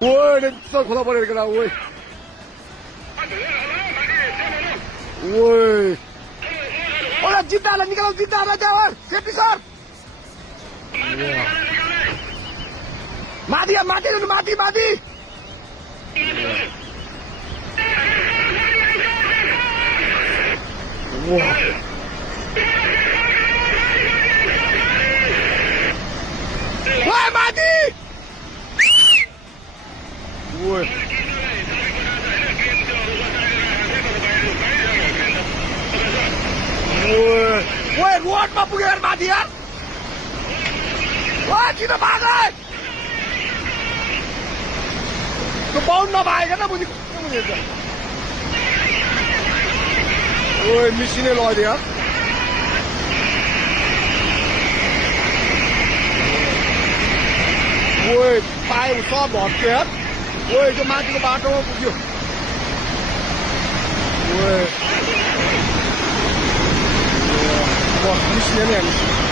ओए सब खोला परेर केटा ओए ओए ओए जिद्दालाई निकाल जिद्दालाई त्यहाँ सेफ्टी सर माथि माथि माथि माथि ओए माथि ओए ओए रोडमा पुगेर माथि यार ओए किन भागे त्यो बाउन्ड नभएको न बुझी बुझेछ ओए मिसिनै लैदियो यार ओए पाए सब भत्क्यो यार ओए त्यो माथिको बाटोमा पुग्यो ओए मिसिने नि हामी